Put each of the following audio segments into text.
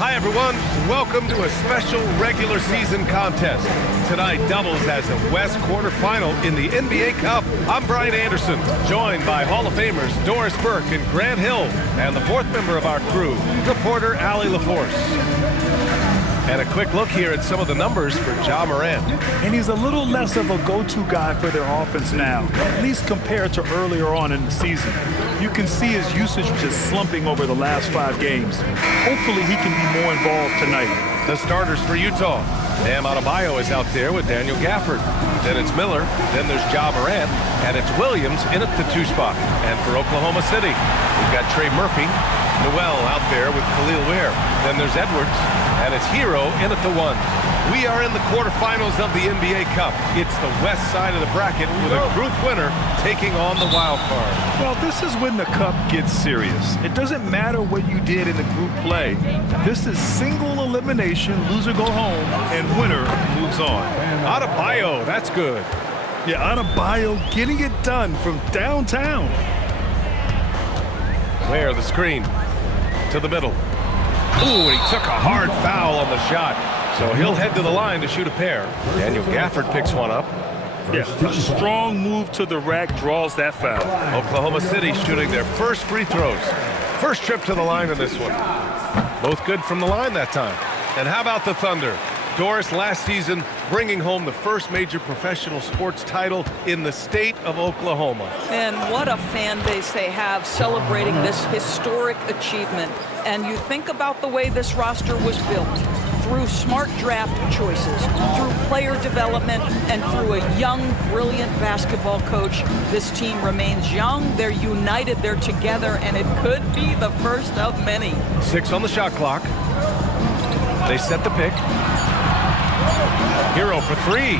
Hi, everyone. Welcome to a special regular season contest. Tonight doubles as a West quarterfinal in the NBA Cup. I'm Brian Anderson, joined by Hall of Famers Doris Burke and Grant Hill, and the fourth member of our crew, reporter Allie LaForce. And a quick look here at some of the numbers for Ja Morant. And he's a little less of a go-to guy for their offense now, at least compared to earlier on in the season. You can see his usage just slumping over the last 5 games. Hopefully he can be more involved tonight. The starters for Utah. Bam Adebayo is out there with Daniel Gafford. Then it's Miller, then there's Ja Morant, and it's Williams in at the 2 spot. And for Oklahoma City, we've got Trey Murphy, Noel out there with Khalil Ware. Then there's Edwards, and it's Hero in at the 1. We are in the quarterfinals of the NBA Cup. It's the west side of the bracket with a group winner taking on the wild card. Well, this is when the Cup gets serious. It doesn't matter what you did in the group play. This is single elimination, loser go home, and winner moves on. Adebayo, that's good. Yeah, Adebayo getting it done from downtown. Where the screen to the middle. Ooh, he took a hard foul on the shot. So he'll head to the line to shoot a pair. Daniel Gafford picks one up. Yeah, a strong move to the rack draws that foul. Oklahoma City shooting their first free throws. First trip to the line in this one. Both good from the line that time. And how about the Thunder? Doris, last season bringing home the first major professional sports title in the state of Oklahoma. And what a fan base they have celebrating this historic achievement. And you think about the way this roster was built. Through smart draft choices, through player development, and through a young, brilliant basketball coach, this team remains young, they're united, they're together, and it could be the first of many. 6 on the shot clock. They set the pick. Hero for 3.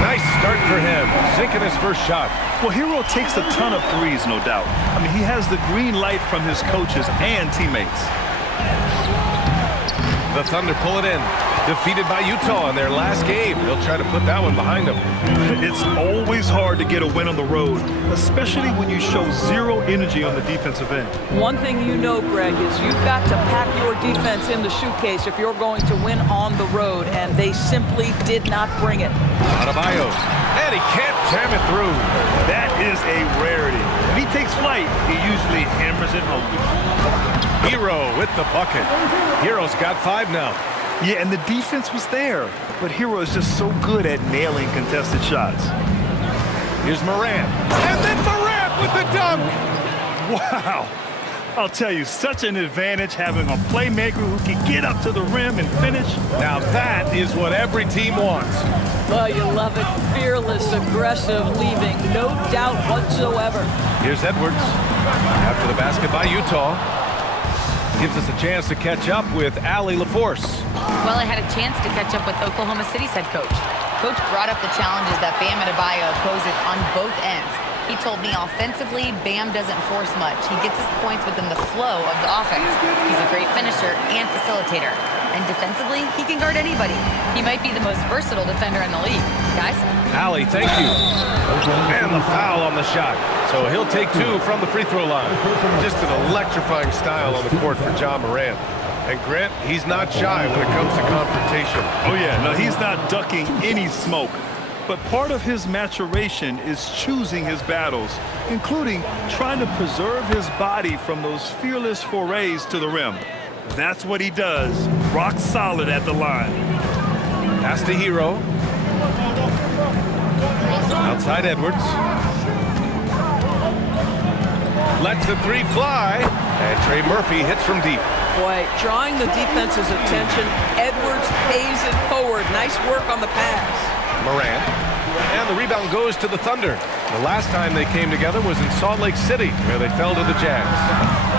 Nice start for him, sinking his first shot. Well, Hero takes a ton of threes, no doubt. I mean, he has the green light from his coaches and teammates. The Thunder pull it in. Defeated by Utah in their last game. They'll try to put that one behind them. It's always hard to get a win on the road, especially when you show zero energy on the defensive end. One thing you know, Greg, is you've got to pack your defense in the suitcase if you're going to win on the road, and they simply did not bring it. Adebayo, and he can't jam it through. That is a rarity. When he takes flight, he usually hammers it home. Hero with the bucket. Hero's got 5 now. Yeah, and the defense was there, but Hero is just so good at nailing contested shots. Here's Morant, and then Morant with the dunk. Wow. I'll tell you, such an advantage having a playmaker who can get up to the rim and finish. Now that is what every team wants. Well, you love it. Fearless, aggressive, leaving. No doubt whatsoever. Here's Edwards. After the basket by Utah. Gives us a chance to catch up with Allie LaForce. Well, I had a chance to catch up with Oklahoma City's head coach. Coach brought up the challenges that Bam Adebayo poses on both ends. He told me offensively, Bam doesn't force much. He gets his points within the flow of the offense. He's a great finisher and facilitator. And defensively, he can guard anybody. He might be the most versatile defender in the league. Guys? Allie, thank you. And the foul on the shot. So he'll take 2 from the free throw line. Just an electrifying style on the court for Ja Morant. And Grant, he's not shy when it comes to confrontation. Oh yeah, no, he's not ducking any smoke. But part of his maturation is choosing his battles, including trying to preserve his body from those fearless forays to the rim. That's what he does, rock solid at the line. Pass to Hero. Outside Edwards. Lets the 3 fly, and Trey Murphy hits from deep. Boy, drawing the defense's attention, Edwards pays it forward. Nice work on the pass. Morant. And the rebound goes to the Thunder. The last time they came together was in Salt Lake City, where they fell to the Jazz.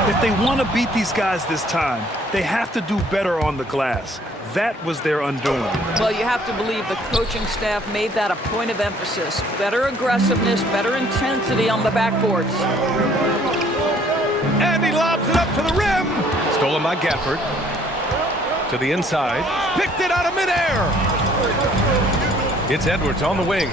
If they want to beat these guys this time, they have to do better on the glass. That was their undoing. Well, you have to believe the coaching staff made that a point of emphasis. Better aggressiveness, better intensity on the backboards. And he lobs it up to the rim. Stolen by Gafford. To the inside. Picked it out of midair. It's Edwards on the wing.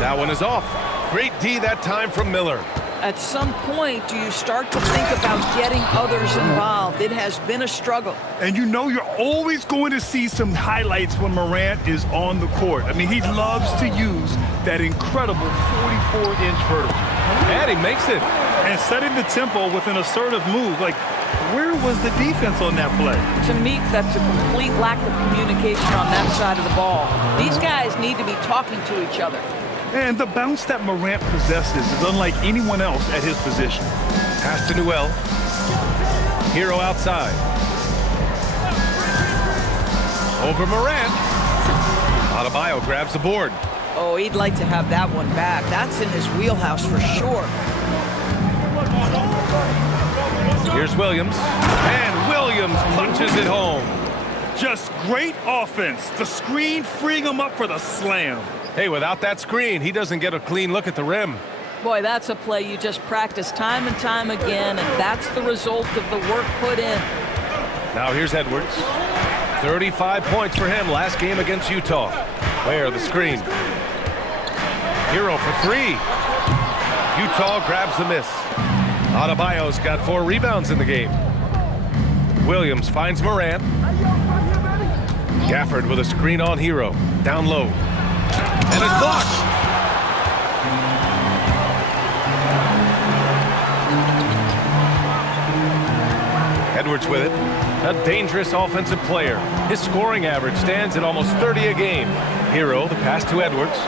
That one is off. Great D that time from Miller. At some point, do you start to think about getting others involved? It has been a struggle. And you know you're always going to see some highlights when Morant is on the court. I mean, he loves to use that incredible 44-inch vertical. And he makes it. And setting the tempo with an assertive move. Like, where was the defense on that play? To me, that's a complete lack of communication on that side of the ball. These guys need to be talking to each other. And the bounce that Morant possesses is unlike anyone else at his position. Pass to Newell. Hero outside. Over Morant. Adebayo grabs the board. Oh, he'd like to have that one back. That's in his wheelhouse for sure. Here's Williams. And Williams punches it home. Just great offense. The screen freeing him up for the slam. Hey, without that screen, he doesn't get a clean look at the rim. Boy, that's a play you just practice time and time again, and that's the result of the work put in. Now here's Edwards. 35 points for him last game against Utah. Where the screen. Hero for three. Utah grabs the miss. Adebayo's got 4 rebounds in the game. Williams finds Morant. Gafford with a screen on Hero. Down low. And it's blocked. Edwards with it. A dangerous offensive player. His scoring average stands at almost 30 a game. Hero, the pass to Edwards.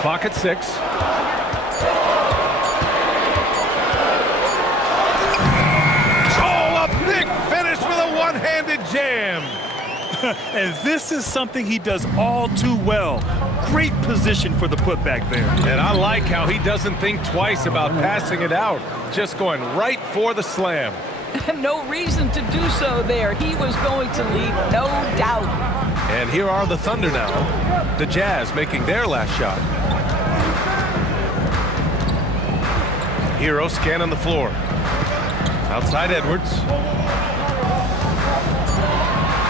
Clock at 6. Oh, a big finish with a one-handed jam. And this is something he does all too well. Great position for the putback there. And I like how he doesn't think twice about passing it out. Just going right for the slam. No reason to do so there. He was going to lead, no doubt. And here are the Thunder now. The Jazz making their last shot. Hero scanning the floor. Outside Edwards.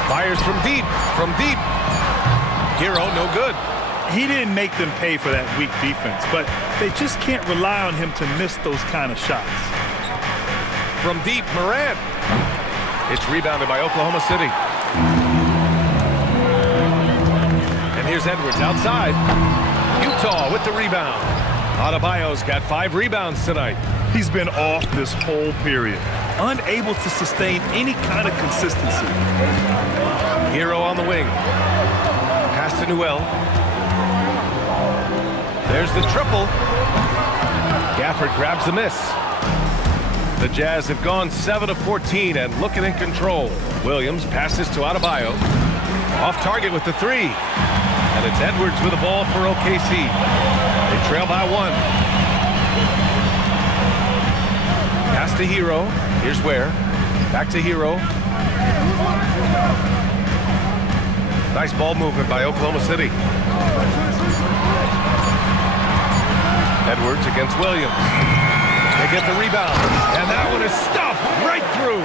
Fires from deep. From deep. Hero, no good. He didn't make them pay for that weak defense, but they just can't rely on him to miss those kind of shots. From deep, Morant. It's rebounded by Oklahoma City. And here's Edwards outside. Utah with the rebound. Adebayo's got 5 rebounds tonight. He's been off this whole period, unable to sustain any kind of consistency. Hero on the wing. Pass to Newell. There's the triple. Gafford grabs the miss. The Jazz have gone 7 of 14 and looking in control. Williams passes to Adebayo. Off target with the 3. And it's Edwards with the ball for OKC. They trail by 1. Pass to Hero. Here's Ware. Back to Hero. Nice ball movement by Oklahoma City. Edwards against Williams. They get the rebound. And that one is stuffed right through.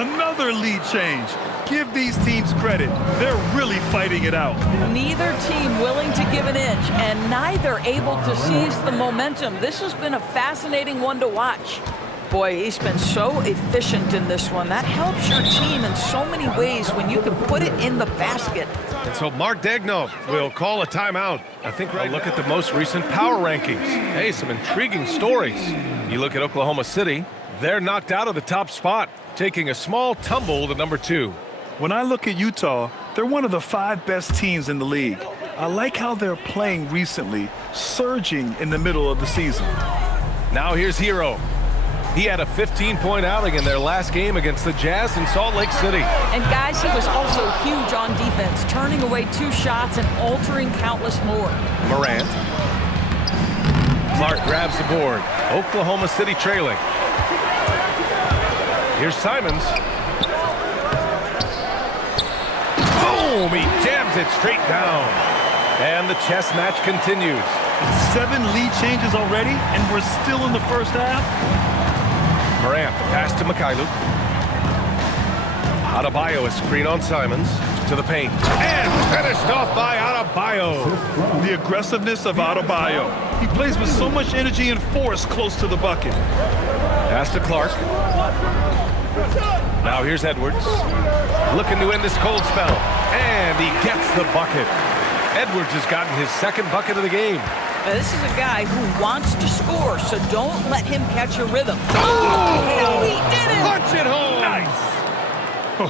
Another lead change. Give these teams credit. They're really fighting it out. Neither team willing to give an inch, and neither able to seize the momentum. This has been a fascinating one to watch. Boy, he's been so efficient in this one. That helps your team in so many ways when you can put it in the basket. And so Mark Daigneault will call a timeout. I think right. Look at the most recent power rankings. Hey, some intriguing stories. You look at Oklahoma City, they're knocked out of the top spot, taking a small tumble to number 2. When I look at Utah, they're one of the 5 best teams in the league. I like how they're playing recently, surging in the middle of the season. Now here's Hero. He had a 15-point outing in their last game against the Jazz in Salt Lake City. And guys, he was also huge on defense, turning away 2 shots and altering countless more. Morant. Clark grabs the board. Oklahoma City trailing. Here's Simons. Boom! He jams it straight down. And the chess match continues. 7 lead changes already, and we're still in the first half. Morant, the pass to Mikhailuk. Adebayo, a screen on Simons. To to the paint. And finished off by Adebayo. The aggressiveness of Adebayo. He plays with so much energy and force close to the bucket. Pass to Clark. Now here's Edwards. Looking to end this cold spell. And he gets the bucket. Edwards has gotten his second bucket of the game. Now, this is a guy who wants to score, so don't let him catch a rhythm. Oh! No, he didn't! Punch it home! Nice!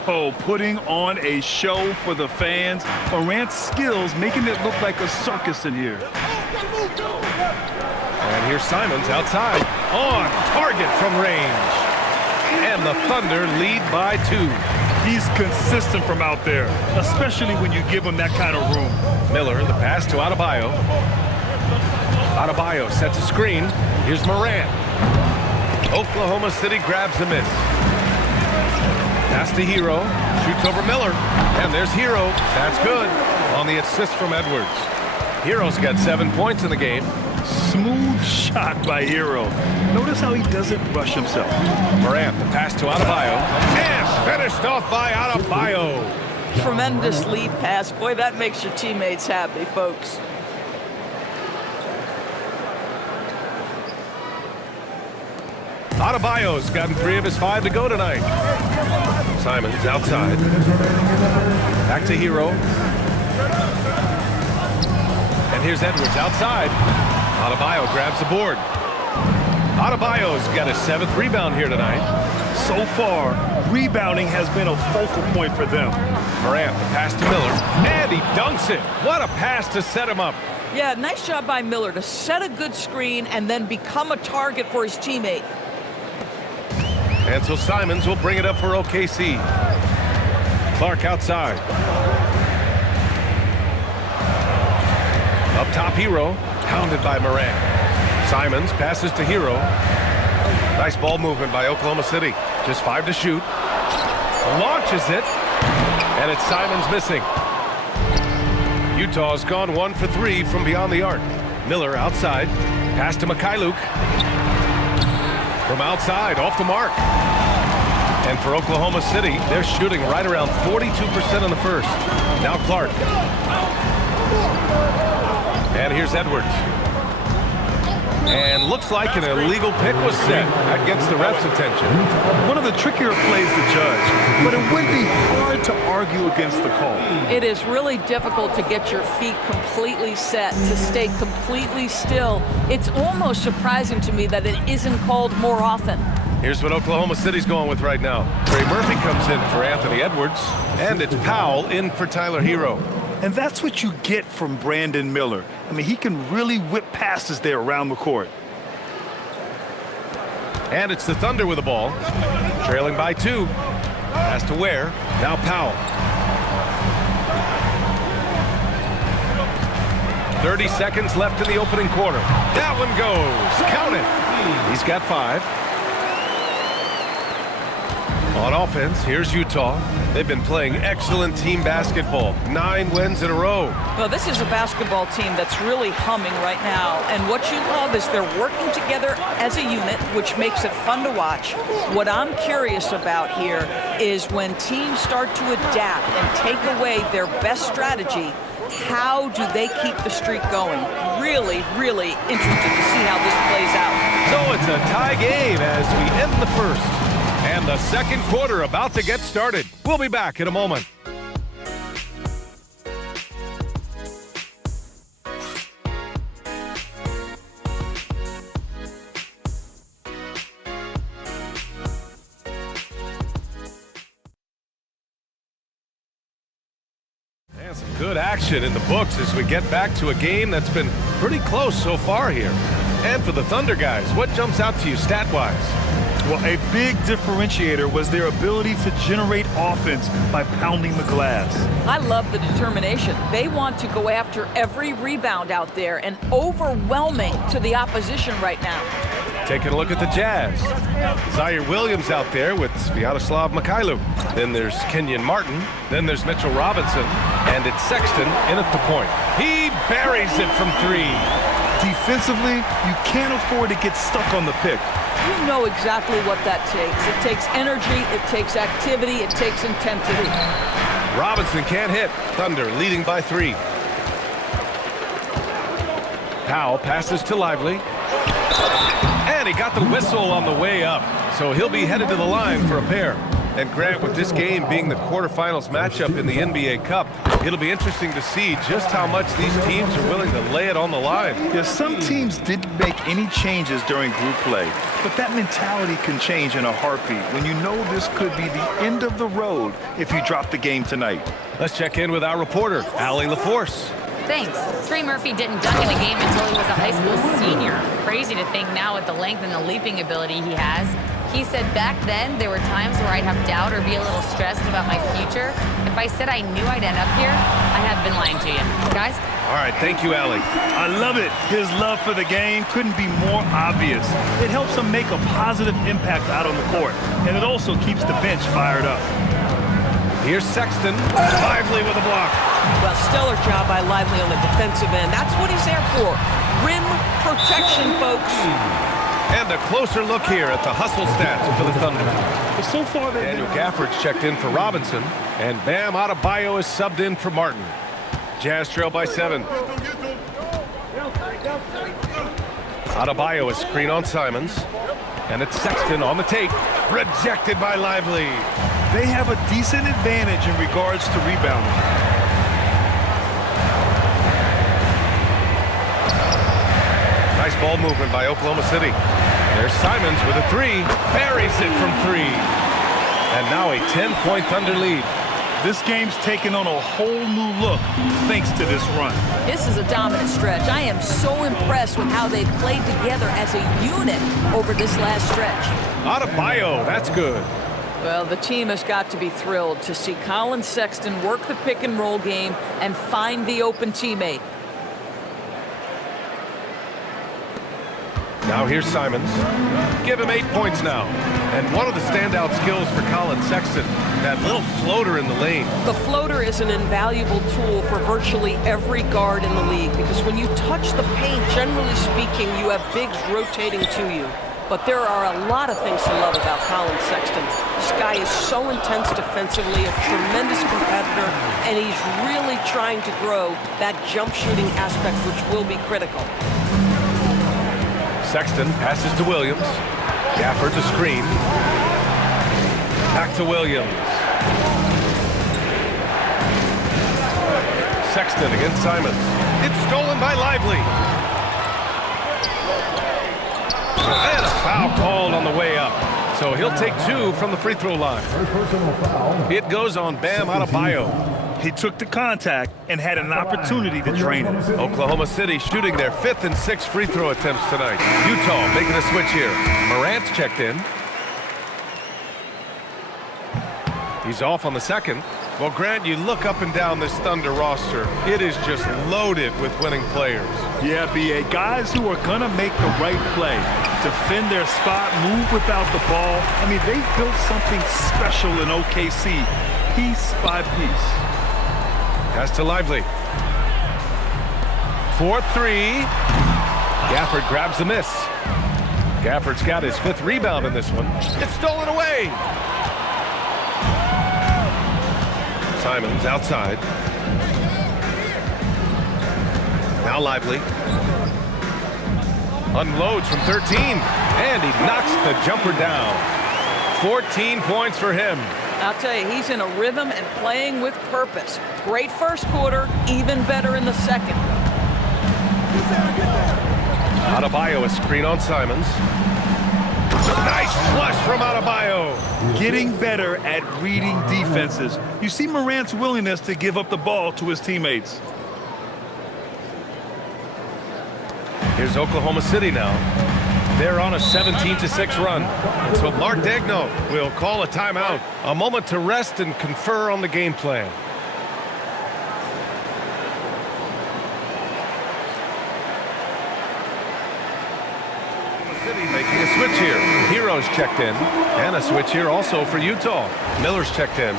Oh, putting on a show for the fans. Morant's skills making it look like a circus in here. And here's Simons outside. On target from range. And the Thunder lead by 2. He's consistent from out there, especially when you give him that kind of room. Miller, the pass to Adebayo. Adebayo sets a screen. Here's Morant. Oklahoma City grabs the miss. Pass to Hero. Shoots over Miller. And there's Hero. That's good. On the assist from Edwards. Hero's got 7 points in the game. Smooth shot by Hero. Notice how he doesn't rush himself. Morant, the pass to Adebayo. And finished off by Adebayo. Tremendous lead pass. Boy, that makes your teammates happy, folks. Adebayo's gotten 3 of his 5 to go tonight. Simons outside. Back to Hero. And here's Edwards outside. Adebayo grabs the board. Adebayo's got his 7th rebound here tonight. So far, rebounding has been a focal point for them. Morant, the pass to Miller. And he dunks it. What a pass to set him up. Yeah, nice job by Miller to set a good screen and then become a target for his teammate. And so Simons will bring it up for OKC. Clark outside. Up top, Hero. Pounded by Morant. Simons passes to Hero. Nice ball movement by Oklahoma City. Just 5 to shoot. Launches it. And it's Simons missing. Utah's gone 1 for 3 from beyond the arc. Miller outside. Pass to Mikhailuk. From outside, off the mark. And for Oklahoma City, they're shooting right around 42% in the first. Now Clark. And here's Edwards. And looks like an illegal pick was set. That gets the ref's attention. One of the trickier plays to judge, but it would be hard to argue against the call. It is really difficult to get your feet completely set, to stay completely still. It's almost surprising to me that it isn't called more often. Here's what Oklahoma City's going with right now. Trey Murphy comes in for Anthony Edwards, and it's Powell in for Tyler Hero. And that's what you get from Brandon Miller. I mean, he can really whip passes there around the court. And it's the Thunder with the ball. Trailing by 2. Pass to Ware. Now Powell. 30 seconds left in the opening quarter. That one goes. Count it. He's got 5. On offense, here's Utah. They've been playing excellent team basketball. 9 wins in a row. Well, this is a basketball team that's really humming right now. And what you love is they're working together as a unit, which makes it fun to watch. What I'm curious about here is when teams start to adapt and take away their best strategy, how do they keep the streak going? Really, really interested to see how this plays out. So it's a tie game as we end the first. And the second quarter about to get started. We'll be back in a moment. And some good action in the books as we get back to a game that's been pretty close so far here. And for the Thunder guys, what jumps out to you stat-wise? Well, a big differentiator was their ability to generate offense by pounding the glass. I love the determination. They want to go after every rebound out there and overwhelming to the opposition right now. Taking a look at the Jazz. Zaire Williams out there with Sviatoslav Mikhailuk. Then there's Kenyon Martin. Then there's Mitchell Robinson. And it's Sexton in at the point. He buries it from 3. Defensively, you can't afford to get stuck on the pick. You know exactly what that takes. It takes energy, it takes activity, it takes intensity. Robinson can't hit. Thunder leading by 3. Powell passes to Lively. And he got the whistle on the way up. So he'll be headed to the line for a pair. And Grant, with this game being the quarterfinals matchup in the NBA Cup, it'll be interesting to see just how much these teams are willing to lay it on the line. Yeah, some teams didn't make any changes during group play, but that mentality can change in a heartbeat when you know this could be the end of the road if you drop the game tonight. Let's check in with our reporter, Allie LaForce. Thanks. Trey Murphy didn't dunk in a game until he was a high school senior. Crazy to think now with the length and the leaping ability he has. He said back then there were times where I'd have doubt or be a little stressed about my future. If I said I knew I'd end up here, I have been lying to you. Guys? All right, thank you, Allie. I love it. His love for the game couldn't be more obvious. It helps him make a positive impact out on the court, and it also keeps the bench fired up. Here's Sexton, Lively with a block. Well, stellar job by Lively on the defensive end. That's what he's there for. Rim protection, folks. And a closer look here at the hustle stats for the Thunder. But so far, Daniel Gafford's checked in for Robinson, and Bam Adebayo is subbed in for Martin. Jazz trail by 7. Adebayo is screen on Simons, and it's Sexton on the take. Rejected by Lively. they have a decent advantage in regards to rebounding. Nice ball movement by Oklahoma City. There's Simons with a 3. Buries it from 3. And now a 10-point Thunder lead. This game's taken on a whole new look thanks to this run. This is a dominant stretch. I am so impressed with how they've played together as a unit over this last stretch. Adebayo, that's good. Well, the team has got to be thrilled to see Colin Sexton work the pick-and-roll game and find the open teammate. Now here's Simons. Give him 8 points now. And one of the standout skills for Colin Sexton, that little floater in the lane. The floater is an invaluable tool for virtually every guard in the league because when you touch the paint, generally speaking, you have bigs rotating to you. But there are a lot of things to love about Colin Sexton. This guy is so intense defensively, a tremendous competitor, and he's really trying to grow that jump shooting aspect, which will be critical. Sexton passes to Williams. Gafford to screen. Back to Williams. Sexton against Simons. It's stolen by Lively. And a foul called on the way up. So he'll take 2 from the free throw line. It goes on Bam Adebayo. He took the contact and had an opportunity to drain it. Oklahoma City shooting their 5th and 6th free throw attempts tonight. Utah making a switch here. Morant's checked in. He's off on the second. Well, Grant, you look up and down this Thunder roster. It is just loaded with winning players. Yeah, B.A. Guys who are going to make the right play, defend their spot, move without the ball. I mean, they've built something special in OKC, piece by piece. Pass to Lively. 4-3. Gafford grabs the miss. Gafford's got his 5th rebound in this one. It's stolen away. Simons outside. Now Lively. Unloads from 13. And he knocks the jumper down. 14 points for him. I'll tell you, he's in a rhythm and playing with purpose. Great first quarter, even better in the second. Adebayo, a screen on Simons. Nice flush from Adebayo. Getting better at reading defenses. You see Morant's willingness to give up the ball to his teammates. Here's Oklahoma City now. They're on a 17-6 run. And so Mark Daigneault will call a timeout. A moment to rest and confer on the game plan. City making a switch here. Hero's checked in. And a switch here also for Utah. Miller's checked in.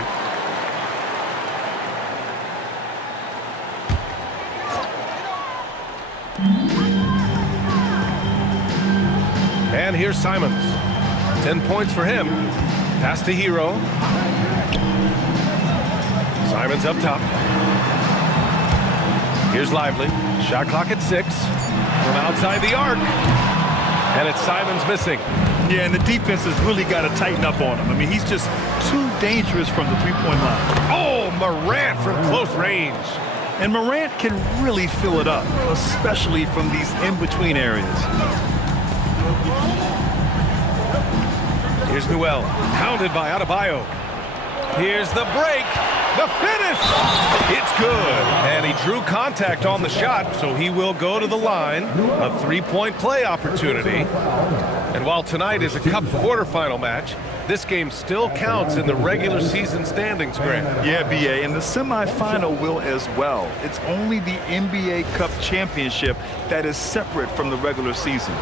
And here's Simons. 10 points for him. Pass to Hero. Simons up top. Here's Lively. Shot clock at 6. From outside the arc. And it's Simons missing. Yeah, and the defense has really got to tighten up on him. I mean, he's just too dangerous from the three-point line. Oh, Morant from close range. And Morant can really fill it up, especially from these in-between areas. Here's Newell, hounded by Adebayo. Here's the break, the finish. It's good, and he drew contact on the shot, so he will go to the line. A three-point play opportunity. And while tonight is a Cup quarterfinal match, this game still counts in the regular season standings, Grant. Yeah, B.A., and the semifinal will as well. It's only the NBA Cup championship that is separate from the regular season.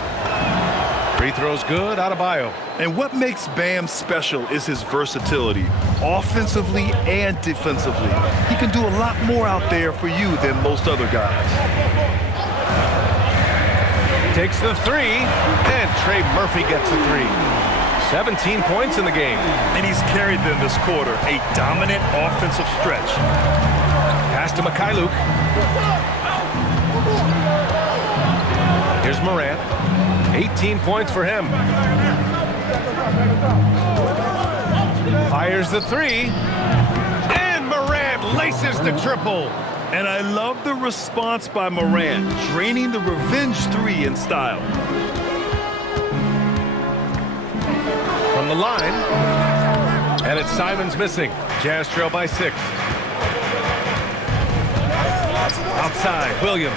Free throws good, Adebayo. And what makes Bam special is his versatility, offensively and defensively. He can do a lot more out there for you than most other guys. Takes the three, and Trey Murphy gets the three. 17 points in the game. And he's carried them this quarter, a dominant offensive stretch. Pass to Mikhailuk. Here's Morant. 18 points for him. Fires the three. And Morant laces the triple. And I love the response by Morant, draining the revenge three in style. From the line. And it's Simons missing. Jazz trail by 6. Outside, Williams.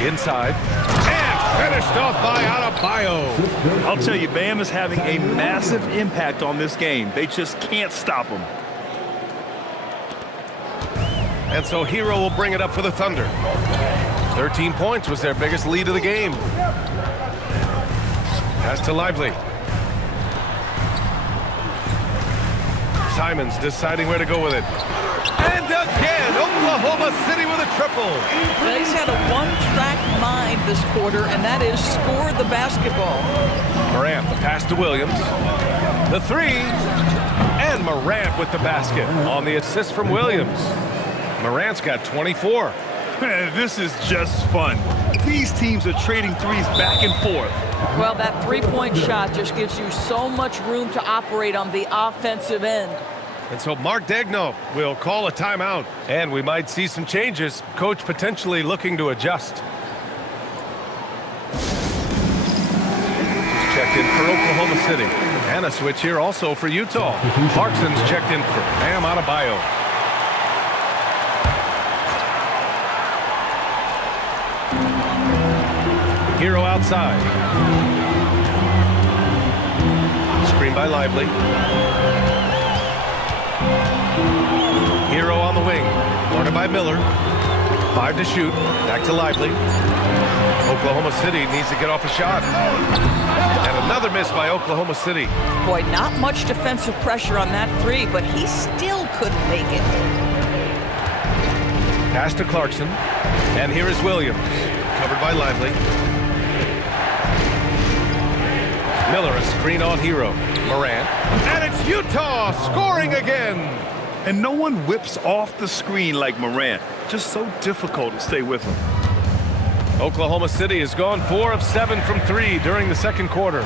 Inside. And finished off by Adebayo. I'll tell you, Bam is having a massive impact on this game. They just can't stop him. And so Hero will bring it up for the Thunder. 13 points was their biggest lead of the game. Pass to Lively. Simons deciding where to go with it. And again, Oklahoma City with a triple. He's had a one-track mind this quarter, and that is score the basketball. Morant, the pass to Williams. The three. And Morant with the basket on the assist from Williams. Morant's got 24. This is just fun. These teams are trading threes back and forth. Well, that three-point shot just gives you so much room to operate on the offensive end. And so Mark Daigneault will call a timeout, and we might see some changes. Coach potentially looking to adjust. Checked in for Oklahoma City. And a switch here also for Utah. Clarkson's checked in for Bam Adebayo. Hero outside. Screen by Lively. Hero on the wing. Guarded by Miller. 5 to shoot. Back to Lively. Oklahoma City needs to get off a shot. And another miss by Oklahoma City. Boy, not much defensive pressure on that three, but he still couldn't make it. Pass to Clarkson. And here is Williams. Covered by Lively. Miller, a screen on Hero. Morant. And it's Utah scoring again. And no one whips off the screen like Morant. Just so difficult to stay with him. Oklahoma City has gone 4 of 7 from 3 during the second quarter.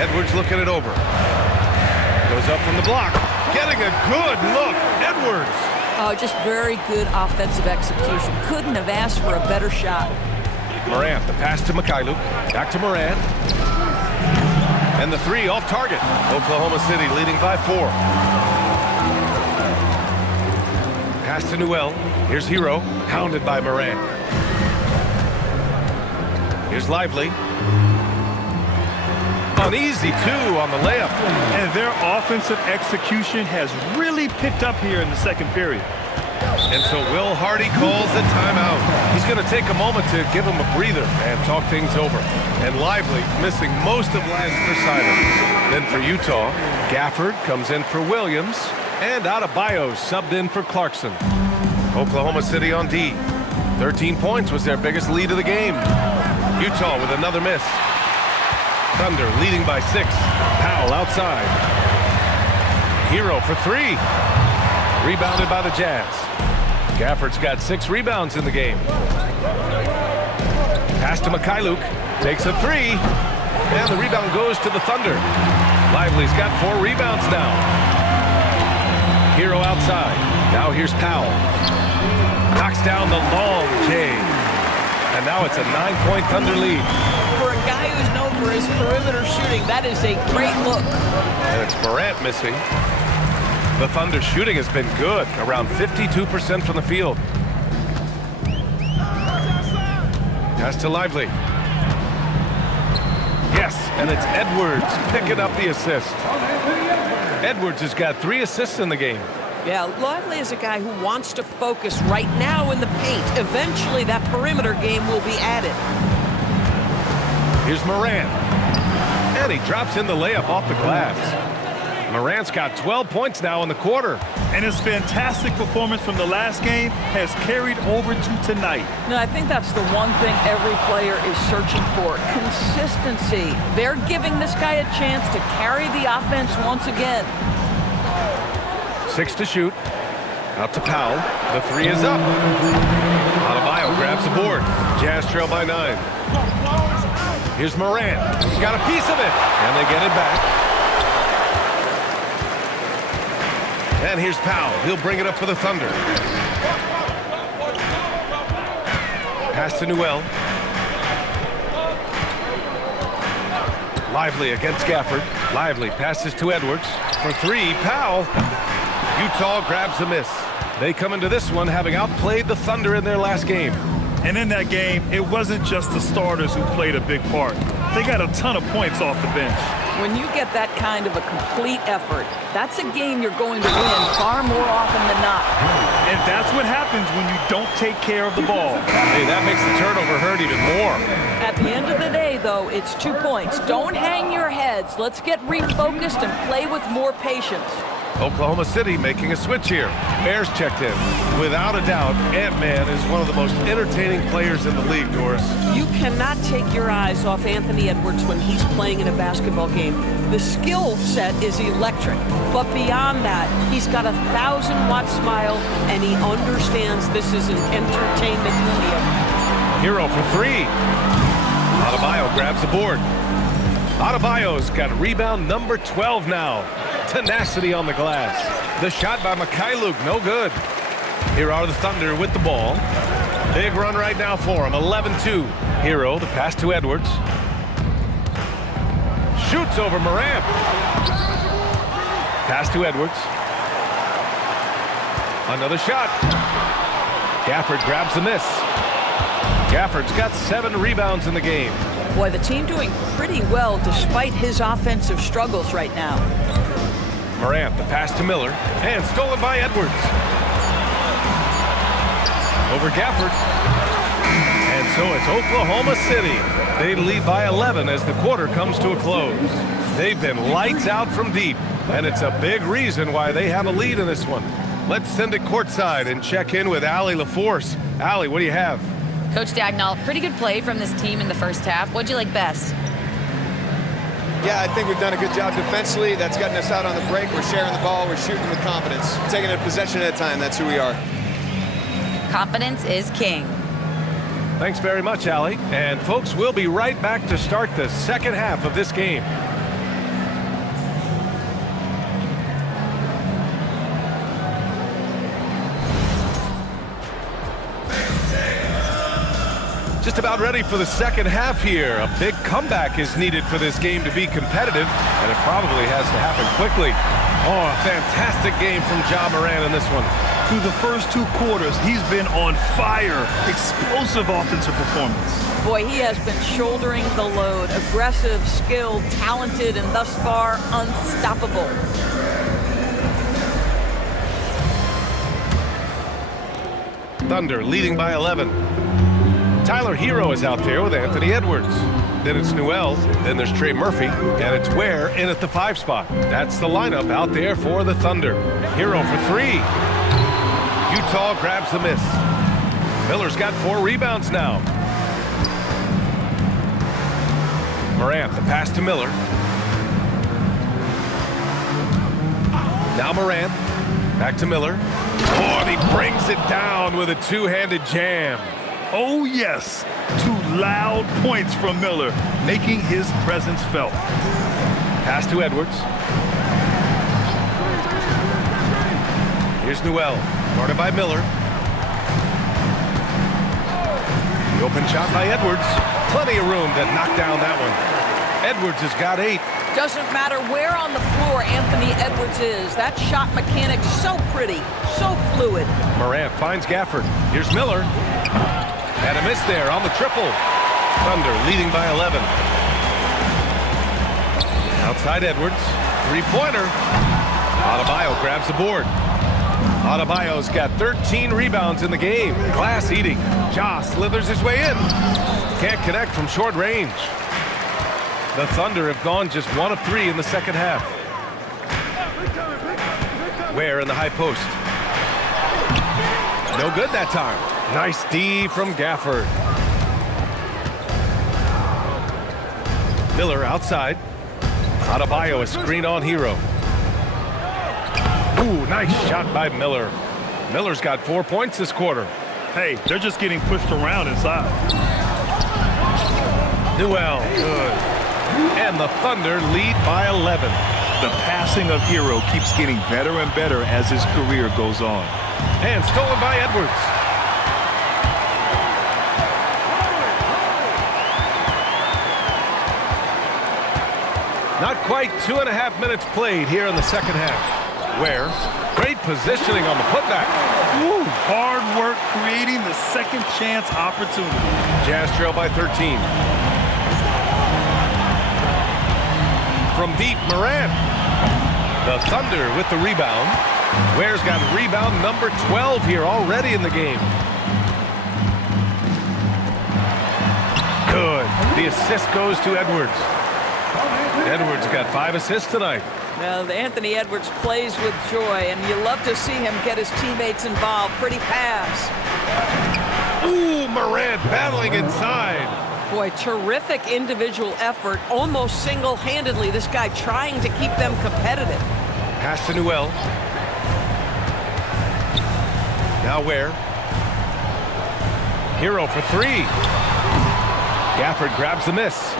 Edwards looking it over. Goes up from the block. Getting a good look. Edwards. Just very good offensive execution. Couldn't have asked for a better shot. Morant, the pass to Mikhailuk. Back to Morant. And the three off target. Oklahoma City leading by 4. Pass to Newell. Here's Hero, hounded by Morant. Here's Lively. An easy 2 on the layup. And their offensive execution has really picked up here in the second period. And so Will Hardy calls the timeout. He's going to take a moment to give him a breather and talk things over. And Lively missing most of last for Simons. Then for Utah, Gafford comes in for Williams. And Adebayo subbed in for Clarkson. Oklahoma City on D. 13 points was their biggest lead of the game. Utah with another miss. Thunder leading by 6. Powell outside. Hero for 3. Rebounded by the Jazz. Gafford's got 6 rebounds in the game. Pass to Mikhailuk. Takes a 3. And the rebound goes to the Thunder. Lively's got 4 rebounds now. Hero outside. Now here's Powell. Knocks down the long J. And now it's a 9-point Thunder lead. For a guy who's known for his perimeter shooting, that is a great look. And it's Morant missing. The Thunder shooting has been good, around 52% from the field. Pass to Lively. Yes, and it's Edwards picking up the assist. Edwards has got 3 assists in the game. Yeah, Lively is a guy who wants to focus right now in the paint. Eventually, that perimeter game will be added. Here's Morant. And he drops in the layup off the glass. Morant's got 12 points now in the quarter. And his fantastic performance from the last game has carried over to tonight. No, I think that's the one thing every player is searching for. Consistency. They're giving this guy a chance to carry the offense once again. 6 to shoot. Out to Powell. The 3 is up. Adebayo grabs the board. Jazz trail by 9. Here's Morant. Got a piece of it. And they get it back. And here's Powell. He'll bring it up for the Thunder. Pass to Newell. Lively against Gafford. Lively passes to Edwards. For 3, Powell. Utah grabs the miss. They come into this one having outplayed the Thunder in their last game. And in that game, it wasn't just the starters who played a big part. They got a ton of points off the bench. When you get that kind of a complete effort, that's a game you're going to win far more often than not. And that's what happens when you don't take care of the ball. Hey, that makes the turnover hurt even more. At the end of the day, though, it's 2 points. Don't hang your heads. Let's get refocused and play with more patience. Oklahoma City making a switch here. Bears checked in. Without a doubt, Ant-Man is one of the most entertaining players in the league, Doris. You cannot take your eyes off Anthony Edwards when he's playing in a basketball game. The skill set is electric, but beyond that, he's got a 1,000-watt smile, and he understands this is an entertainment medium. Hero for 3. Adebayo grabs the board. Adebayo's got rebound number 12 now. Tenacity on the glass. The shot by Mikhailuk, no good. Here are the Thunder with the ball. Big run right now for him, 11-2. Hero, the pass to Edwards. Shoots over Morant. Pass to Edwards. Another shot. Gafford grabs the miss. Gafford's got 7 rebounds in the game. Boy, the team doing pretty well despite his offensive struggles right now. Morant, the pass to Miller, and stolen by Edwards. Over Gafford. And so it's Oklahoma City. They lead by 11 as the quarter comes to a close. They've been lights out from deep, and it's a big reason why they have a lead in this one. Let's send it courtside and check in with Allie LaForce. Allie, what do you have? Coach Dagnall, pretty good play from this team in the first half. What'd you like best? Yeah, I think we've done a good job defensively. That's gotten us out on the break. We're sharing the ball. We're shooting with confidence. Taking it a possession at a time. That's who we are. Confidence is king. Thanks very much, Allie. And folks, we'll be right back to start the second half of this game. Just about ready for the second half here. A big comeback is needed for this game to be competitive, and it probably has to happen quickly. Oh, a fantastic game from Ja Morant in this one. Through the first 2 quarters, he's been on fire. Explosive offensive performance. Boy, he has been shouldering the load. Aggressive, skilled, talented, and thus far unstoppable. Thunder leading by 11. Tyler Hero is out there with Anthony Edwards. Then it's Newell, then there's Trey Murphy, and it's Ware in at the 5 spot. That's the lineup out there for the Thunder. Hero for 3. Utah grabs the miss. Miller's got 4 rebounds now. Morant, the pass to Miller. Now Morant, back to Miller. Oh, and he brings it down with a two-handed jam. Oh, yes. 2 loud points from Miller, making his presence felt. Pass to Edwards. Here's Newell, guarded by Miller. The open shot by Edwards. Plenty of room to knock down that one. Edwards has got 8. Doesn't matter where on the floor Anthony Edwards is. That shot mechanic's so pretty, so fluid. Morant finds Gafford. Here's Miller. And a miss there on the triple. Thunder leading by 11. Outside Edwards. Three-pointer. Adebayo grabs the board. Adebayo's got 13 rebounds in the game. Glass eating. Ja slithers his way in. Can't connect from short range. The Thunder have gone just 1 of 3 in the second half. Ware in the high post. No good that time. Nice D from Gafford. Miller outside. Adebayo a screen on Hero. Ooh, nice shot by Miller. Miller's got 4 points this quarter. Hey, they're just getting pushed around inside. Newell, good. And the Thunder lead by 11. The passing of Hero keeps getting better and better as his career goes on. And stolen by Edwards. Not quite 2.5 minutes played here in the second half. Ware, great positioning on the putback. Woo, hard work creating the second chance opportunity. Jazz trail by 13. From deep, Morant. The Thunder with the rebound. Ware's got rebound number 12 here already in the game. Good. The assist goes to Edwards. Edwards got 5 assists tonight. Well, Anthony Edwards plays with joy, and you love to see him get his teammates involved. Pretty pass. Ooh, Morant battling inside. Boy, terrific individual effort, almost single-handedly. This guy trying to keep them competitive. Pass to Newell. Now Ware. Hero for 3. Gafford grabs the miss.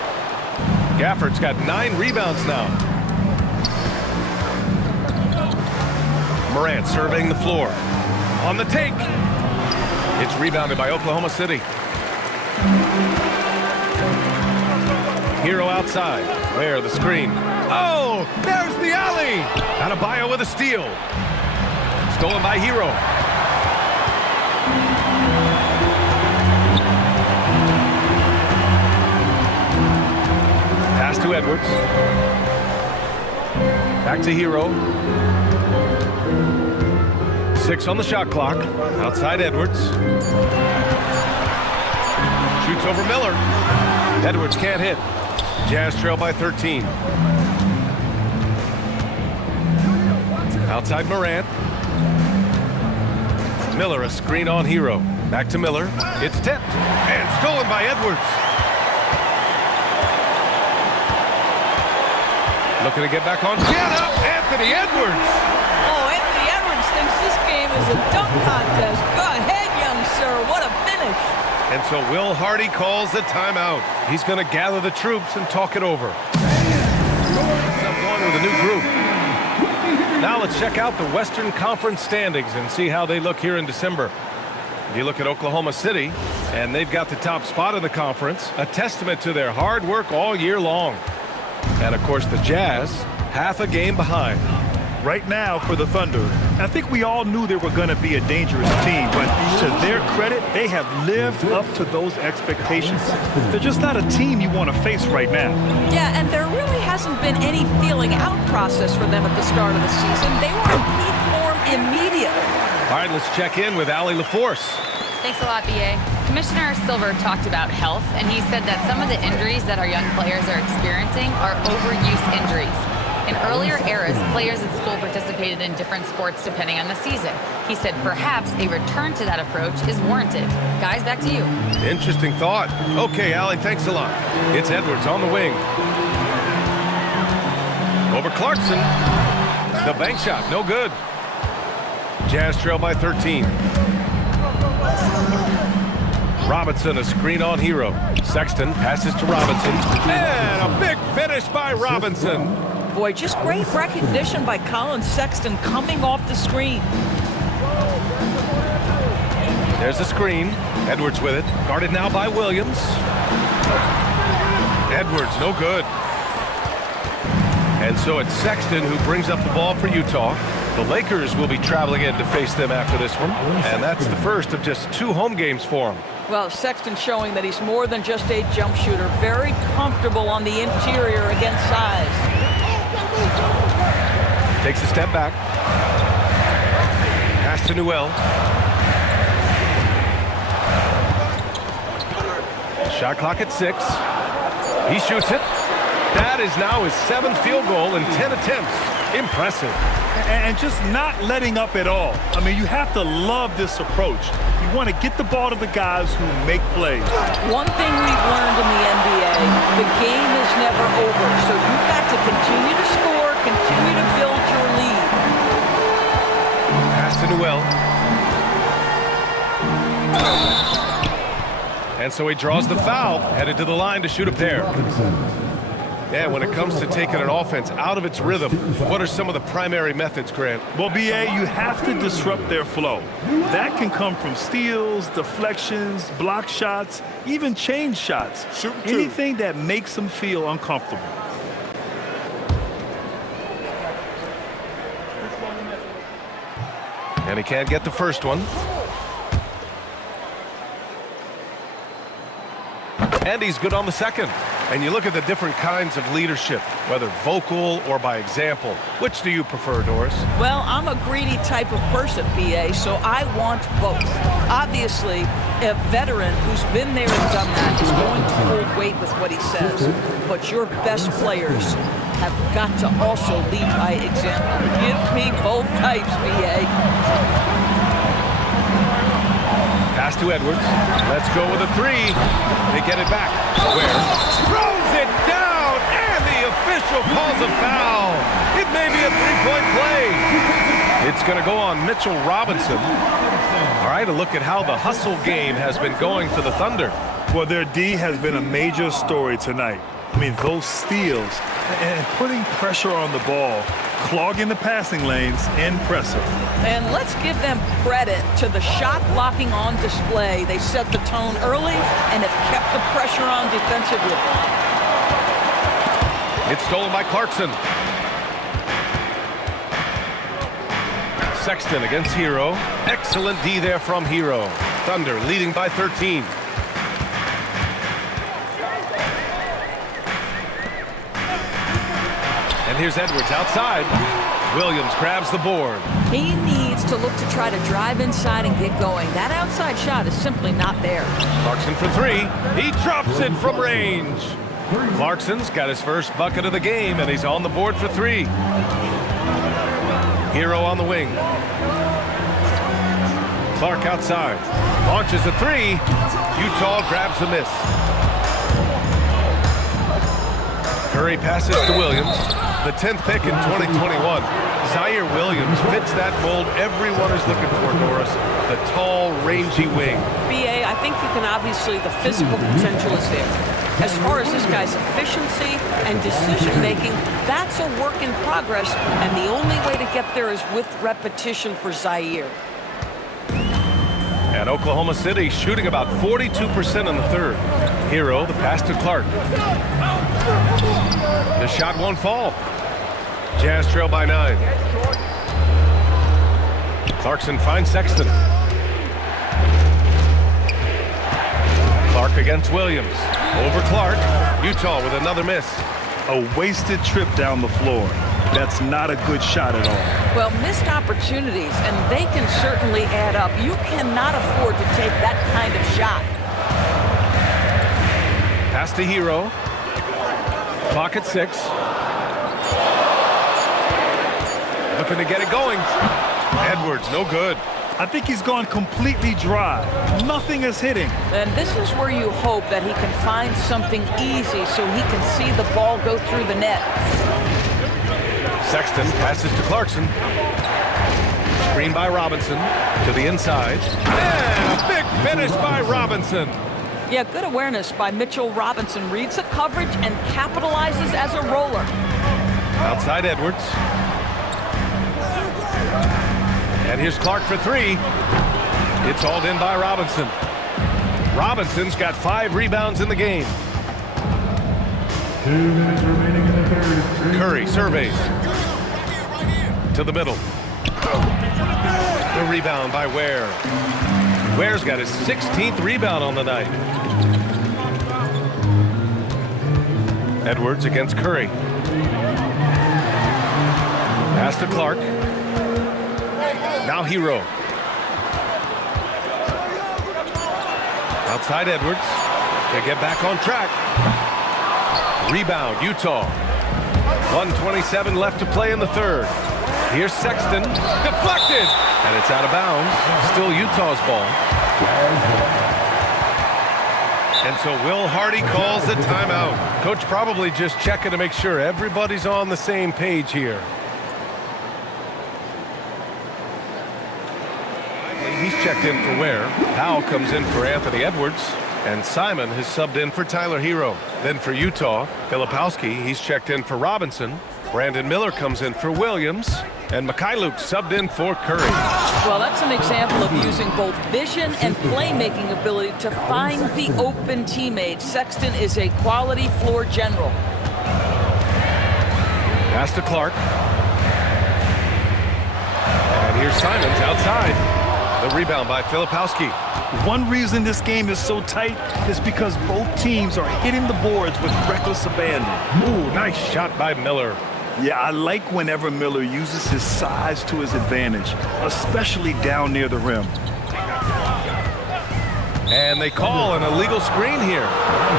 Gafford's got 9 rebounds now. Morant surveying the floor. On the take. It's rebounded by Oklahoma City. Hero outside. Ware the screen. Oh, there's the alley. Adebayo with a steal. Stolen by Hero. Pass to Edwards. Back to Hero. 6 on the shot clock. Outside Edwards. Shoots over Miller. Edwards can't hit. Jazz trail by 13. Outside Morant. Miller a screen on Hero. Back to Miller. It's tipped. And stolen by Edwards. Looking to get back on. Get up, Anthony Edwards. Oh, Anthony Edwards thinks this game is a dunk contest. Go ahead, young sir. What a finish. And so Will Hardy calls the timeout. He's going to gather the troops and talk it over. He's up one with a new group. Now let's check out the Western Conference standings and see how they look here in December. If you look at Oklahoma City, and they've got the top spot in the conference, a testament to their hard work all year long. And, of course, the Jazz, half a game behind. Right now for the Thunder, I think we all knew they were going to be a dangerous team, but to their credit, they have lived up to those expectations. They're just not a team you want to face right now. Yeah, and there really hasn't been any feeling out process for them at the start of the season. They were in peak form immediately. All right, let's check in with Allie LaForce. Thanks a lot, B.A. Commissioner Silver talked about health, and he said that some of the injuries that our young players are experiencing are overuse injuries. In earlier eras, players at school participated in different sports depending on the season. He said perhaps a return to that approach is warranted. Guys, back to you. Interesting thought. Okay, Allie, thanks a lot. It's Edwards on the wing. Over Clarkson. The bank shot, no good. Jazz trail by 13. Robinson, a screen on Hero. Sexton passes to Robinson. And a big finish by Robinson. Boy, just great recognition by Colin Sexton coming off the screen. There's a screen. Edwards with it. Guarded now by Williams. Edwards, no good. And so it's Sexton who brings up the ball for Utah. The Lakers will be traveling in to face them after this one. And that's the first of just 2 home games for him. Well, Sexton showing that he's more than just a jump shooter. Very comfortable on the interior against size. Takes a step back. Pass to Newell. Shot clock at 6. He shoots it. That is now his 7th field goal in 10 attempts. Impressive. And just not letting up at all. I mean, you have to love this approach. You want to get the ball to the guys who make plays. One thing we've learned in the NBA, the game is never over. So you've got to continue to score, continue to build your lead. Pass to Newell. And so he draws the foul, headed to the line to shoot a pair. Yeah, when it comes to taking an offense out of its rhythm, what are some of the primary methods, Grant? Well, B.A., you have to disrupt their flow. That can come from steals, deflections, block shots, even change shots. Anything that makes them feel uncomfortable. And he can't get the first one. And he's good on the second. And you look at the different kinds of leadership, whether vocal or by example. Which do you prefer, Doris? Well, I'm a greedy type of person, B.A., so I want both. Obviously, a veteran who's been there and done that is going to hold weight with what he says. But your best players have got to also lead by example. Give me both types, B.A. Pass to Edwards. Let's go with a 3. They get it back. Where? Throws it down, and the official calls a foul. It may be a 3-point play. It's going to go on Mitchell Robinson. All right, a look at how the hustle game has been going for the Thunder. Well, their D has been a major story tonight. I mean, those steals and putting pressure on the ball, clogging the passing lanes, impressive. And let's give them credit to the shot blocking on display. They set the tone early and have kept the pressure on defensively. It's stolen by Clarkson. Sexton against Hero. Excellent D there from Hero. Thunder leading by 13. And here's Edwards outside. Williams grabs the board. He needs to look to try to drive inside and get going. That outside shot is simply not there. Clarkson for 3. He drops it from range. Clarkson's got his first bucket of the game, and he's on the board for 3. Hero on the wing. Clark outside. Launches a 3. Utah grabs the miss. Curry passes to Williams. The 10th pick in 2021. Zaire Williams fits that mold everyone is looking for, Doris. The tall, rangy wing. B.A., I think you can obviously, the physical potential is there. As far as this guy's efficiency and decision-making, that's a work in progress, and the only way to get there is with repetition for Zaire. And Oklahoma City shooting about 42% in the third. Hero, the pass to Clark. The shot won't fall. Jazz trail by 9. Clarkson finds Sexton. Clark against Williams. Over Clark. Utah with another miss. A wasted trip down the floor. That's not a good shot at all. Well, missed opportunities, and they can certainly add up. You cannot afford to take that kind of shot. Pass to Hero. Clock at 6. Looking to get it going. Edwards, no good. I think he's gone completely dry. Nothing is hitting. And this is where you hope that he can find something easy so he can see the ball go through the net. Sexton passes to Clarkson. Screen by Robinson to the inside. And a big finish by Robinson. Yeah, good awareness by Mitchell Robinson. Reads the coverage and capitalizes as a roller. Outside Edwards. And here's Clark for three. It's hauled in by Robinson. Robinson's got 5 rebounds in the game. 2 minutes remaining in the third. Curry surveys. To the middle. The rebound by Ware. Ware's got his 16th rebound on the night. Edwards against Curry. Pass to Clark. Now Hero. Outside Edwards. To get back on track. Rebound, Utah. 1:27 left to play in the third. Here's Sexton. Deflected. And it's out of bounds. Still Utah's ball. And so Will Hardy calls the timeout. Coach probably just checking to make sure everybody's on the same page here. He's checked in for Ware. Powell comes in for Anthony Edwards. And Simon has subbed in for Tyler Hero. Then for Utah, Filipowski, he's checked in for Robinson. Brandon Miller comes in for Williams. And Mikhailuk subbed in for Curry. Well, that's an example of using both vision and playmaking ability to find the open teammate. Sexton is a quality floor general. Pass to Clark. And here's Simons outside. The rebound by Filipowski. One reason this game is so tight is because both teams are hitting the boards with reckless abandon. Ooh, nice shot by Miller. Yeah, I like whenever Miller uses his size to his advantage, especially down near the rim. And they call an illegal screen here.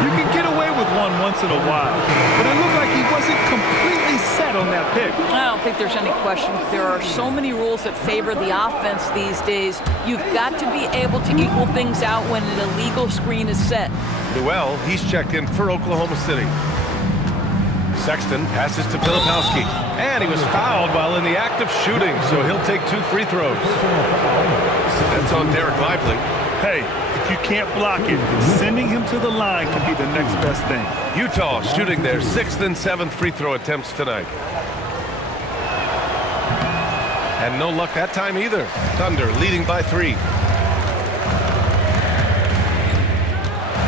You can get away with one once in a while, but it looked like he wasn't completely set on that pick. I don't think there's any question. There are so many rules that favor the offense these days. You've got to be able to equal things out when an illegal screen is set. Newell, he's checked in for Oklahoma City. Sexton passes to Filipowski. And he was fouled while in the act of shooting, so he'll take 2 free throws. That's on Derek Lively. Hey, if you can't block it, sending him to the line can be the next best thing. Utah shooting their 6th and 7th free throw attempts tonight. And no luck that time either. Thunder leading by 3.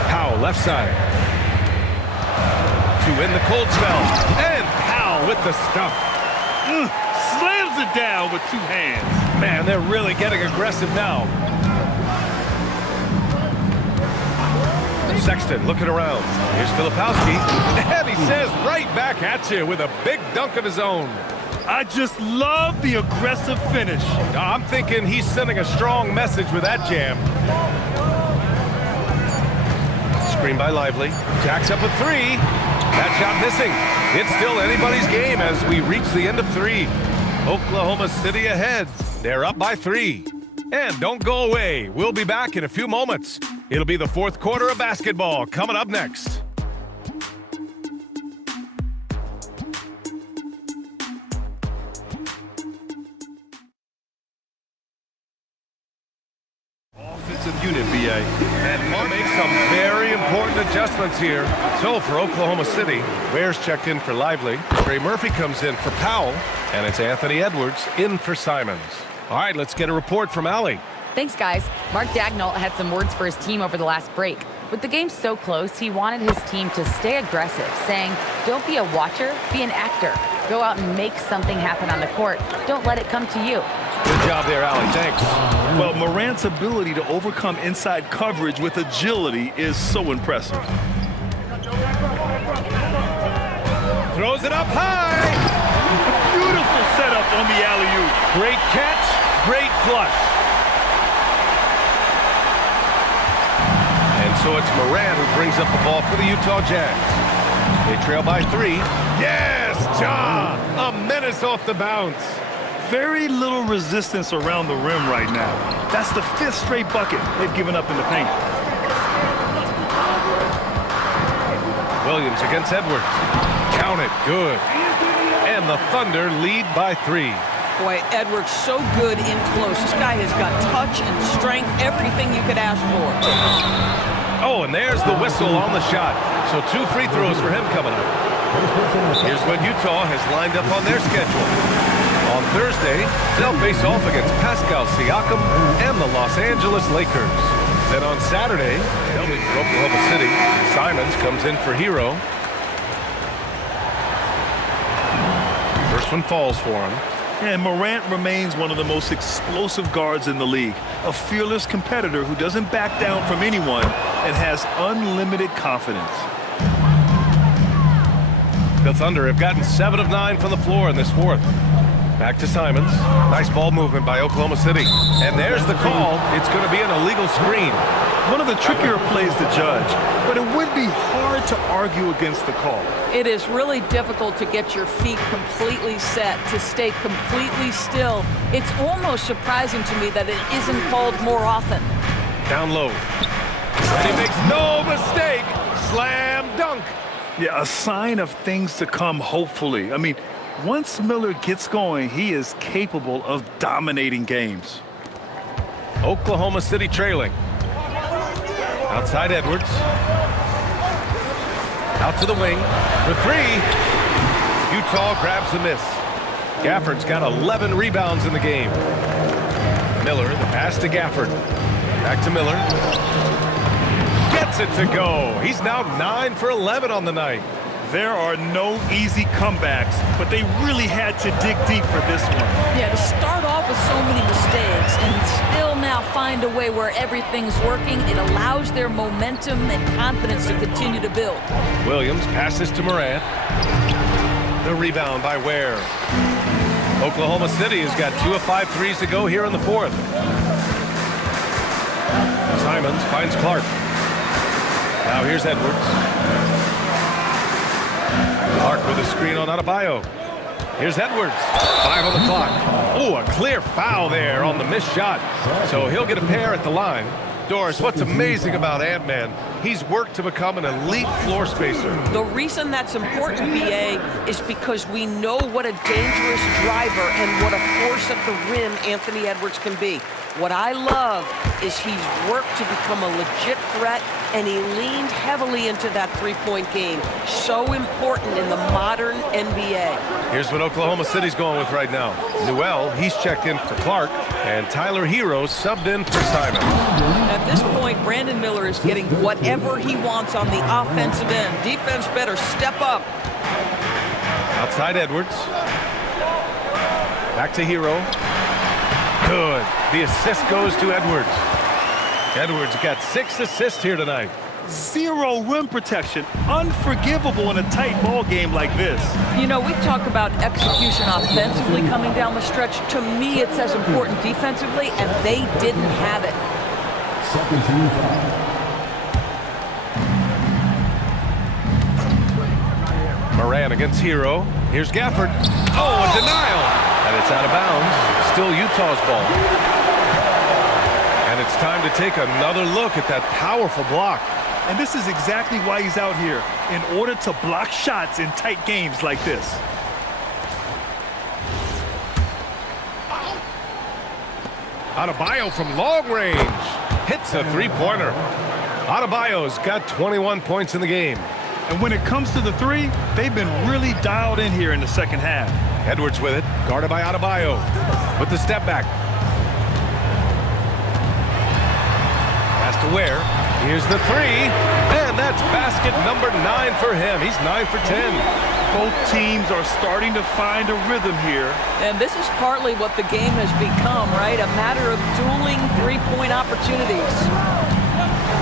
Powell left side. To win the cold spell. And Powell with the stuff. Slams it down with 2 hands. Man, they're really getting aggressive now. Sexton looking around. Here's Filipowski. And he says right back at you with a big dunk of his own. I just love the aggressive finish. I'm thinking he's sending a strong message with that jam. Screen by Lively. Jacks up with 3. That shot missing. It's still anybody's game as we reach the end of 3. Oklahoma City ahead. They're up by 3. And don't go away. We'll be back in a few moments. It'll be the 4th quarter of basketball coming up next. Offensive unit, BA. And we'll make some very important adjustments here. So for Oklahoma City, Ware's checked in for Lively. Trey Murphy comes in for Powell. And it's Anthony Edwards in for Simons. All right, let's get a report from Allie. Thanks, guys. Mark Daigneault had some words for his team over the last break. With the game so close, he wanted his team to stay aggressive, saying, don't be a watcher, be an actor. Go out and make something happen on the court. Don't let it come to you. Good job there, Allie. Thanks. Well, Morant's ability to overcome inside coverage with agility is so impressive. Throws it up high. Beautiful setup on the alley-oop. Great catch, great flush. And so it's Morant who brings up the ball for the Utah Jazz. They trail by 3. Yes, Ja! A menace off the bounce. Very little resistance around the rim right now. That's the 5th straight bucket they've given up in the paint. Williams against Edwards. Count it, good. And the Thunder lead by 3. Boy, Edwards so good in close. This guy has got touch and strength, everything you could ask for. Oh, and there's the whistle on the shot. So 2 free throws for him coming up. Here's what Utah has lined up on their schedule. On Thursday, they'll face off against Pascal Siakam and the Los Angeles Lakers. Then on Saturday, they'll meet for Oklahoma City. Simons comes in for Hero. First one falls for him. And Morant remains one of the most explosive guards in the league. A fearless competitor who doesn't back down from anyone and has unlimited confidence. The Thunder have gotten 7 of 9 from the floor in this fourth. Back to Simons. Nice ball movement by Oklahoma City. And there's the call. It's going to be an illegal screen. One of the trickier plays to judge, but it would be hard to argue against the call. It is really difficult to get your feet completely set, to stay completely still. It's almost surprising to me that it isn't called more often. Down low. And he makes no mistake. Slam dunk. Yeah, a sign of things to come, hopefully. I mean, once Miller gets going, he is capable of dominating games. Oklahoma City trailing. Outside Edwards. Out to the wing for 3. Utah grabs the miss. Gafford's got 11 rebounds in the game. Miller, the pass to Gafford. Back to Miller. Gets it to go. He's now 9 for 11 on the night. There are no easy comebacks, but they really had to dig deep for this one. Yeah, to start off with so many mistakes and still now find a way where everything's working, it allows their momentum and confidence to continue to build. Williams passes to Morant. The rebound by Ware. Oklahoma City has got 2 of 5 threes to go here in the fourth. Simons finds Clark. Now here's Edwards. Clark with a screen on Adebayo. Here's Edwards. 5 on the clock. Oh, a clear foul there on the missed shot. So he'll get a pair at the line. Doris, what's amazing about Ant-Man, he's worked to become an elite floor spacer. The reason that's important, BA, is because we know what a dangerous driver and what a force at the rim Anthony Edwards can be. What I love is he's worked to become a legit threat, and he leaned heavily into that three-point game. So important in the modern NBA. Here's what Oklahoma City's going with right now. Newell, he's checked in for Clark, and Tyler Hero subbed in for Simon. At this point, Brandon Miller is getting whatever he wants on the offensive end. Defense better step up. Outside Edwards. Back to Hero. Good. The assist goes to Edwards. Edwards got 6 assists here tonight. 0 rim protection. Unforgivable in a tight ball game like this. You know, we talk about execution offensively coming down the stretch. To me, it's as important defensively, and they didn't have it. Second team foul. Moran against Hero. Here's Gafford. Oh, a denial. And it's out of bounds. Still Utah's ball. And it's time to take another look at that powerful block. And this is exactly why he's out here, in order to block shots in tight games like this. Adebayo from long range. Hits a three-pointer. Adebayo's got 21 points in the game. And when it comes to the three, they've been really dialed in here in the second half. Edwards with it, guarded by Adebayo. With the step back. Pass to Ware. Here's the three. And that's basket number 9 for him. He's 9 for 10. Both teams are starting to find a rhythm here. And this is partly what the game has become, right? A matter of dueling three-point opportunities.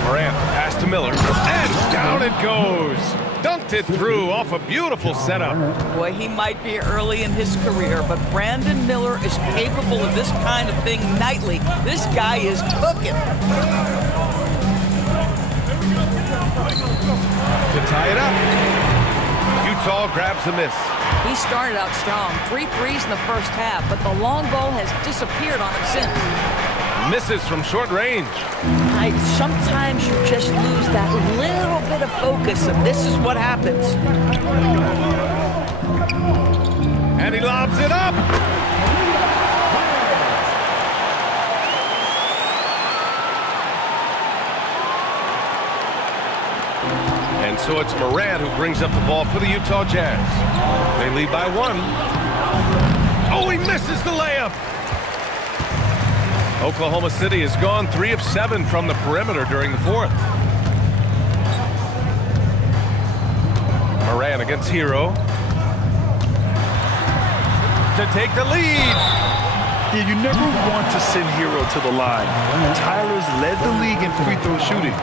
Morant, pass to Miller, and down it goes. Dunked it through off a beautiful setup. Boy, he might be early in his career, but Brandon Miller is capable of this kind of thing nightly. This guy is cooking. To tie it up, Utah grabs the miss. He started out strong, 3 threes in the first half, but the long ball has disappeared on him since. Misses from short range. Sometimes you just lose that little bit of focus, and this is what happens. And he lobs it up. And so it's Morant who brings up the ball for the Utah Jazz. They lead by 1. Oh, he misses the layup. Oklahoma City has gone 3 of 7 from the perimeter during the 4th. Morant against Hero to take the lead. Yeah, you never want to send Hero to the line. Tyler's led the league in free throw shooting.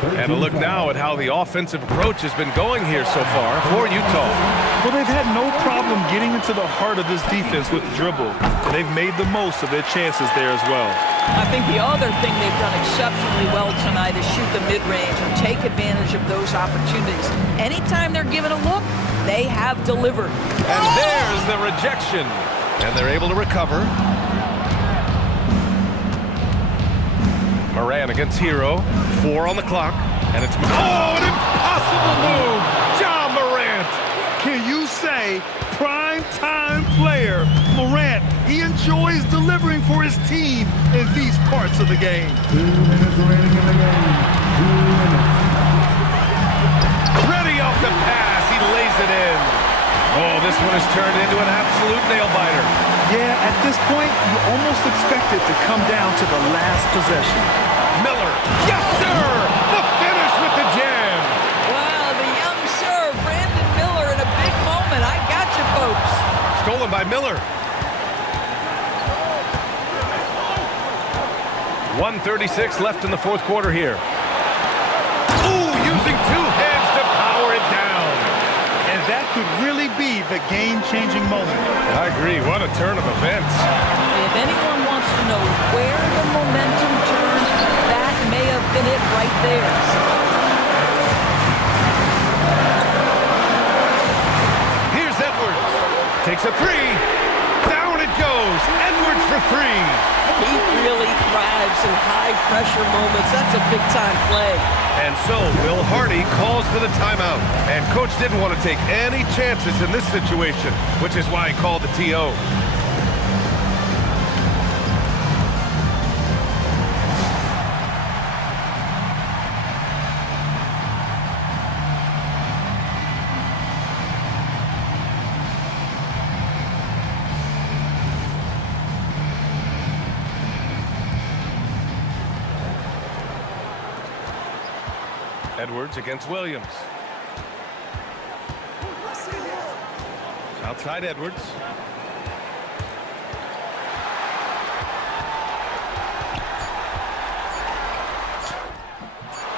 And a look now at how the offensive approach has been going here so far for Utah. Well, they've had no problem getting into the heart of this defense with the dribble. And they've made the most of their chances there as well. I think the other thing they've done exceptionally well tonight is shoot the mid-range and take advantage of those opportunities. Anytime they're given a look, they have delivered. And there's the rejection. And they're able to recover. Morant against Hero. 4 on the clock. And it's... Oh, an impossible move! Ja Morant! Can you say prime-time player Morant? He enjoys delivering for his team in these parts of the game. 2 minutes remaining in the game. 2 minutes. Ready off the pass. He lays it in. Oh, this one has turned into an absolute nail-biter. Yeah, at this point, you almost expect it to come down to the last possession. Miller. Yes, sir! The finish with the jam. Wow, the young serve, Brandon Miller in a big moment. I got you, folks. Stolen by Miller. 1:36 left in the 4th quarter here. Ooh, using 2 hands to power it down. And that could really be the game-changing moment. I agree. What a turn of events. If anyone wants to know where the momentum turned, that may have been it right there. Here's Edwards. Takes a 3. Down it goes. Edwards for 3. He really thrives in high-pressure moments. That's a big-time play. And so Will Hardy calls for the timeout. And Coach didn't want to take any chances in this situation, which is why he called the TO. Edwards against Williams. Outside Edwards.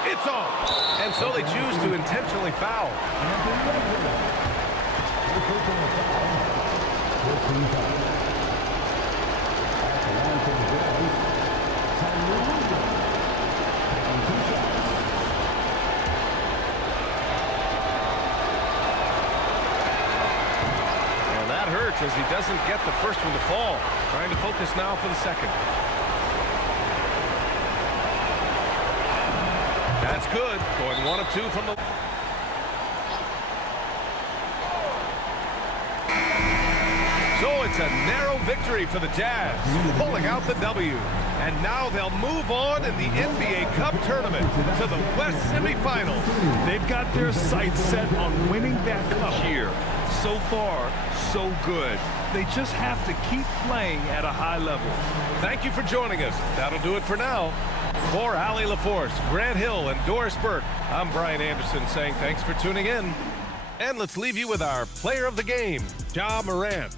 It's off. And so they choose to intentionally foul. As he doesn't get the first one to fall. Trying to focus now for the second. That's good. Going 1 of 2 from the... So it's a narrow victory for the Jazz, pulling out the W. And now they'll move on in the NBA Cup tournament to the West semifinals. They've got their sights set on winning that cup here. So far, so good. They just have to keep playing at a high level. Thank you for joining us. That'll do it for now. For Allie LaForce, Grant Hill, and Doris Burke, I'm Brian Anderson saying thanks for tuning in. And let's leave you with our player of the game, Ja Morant.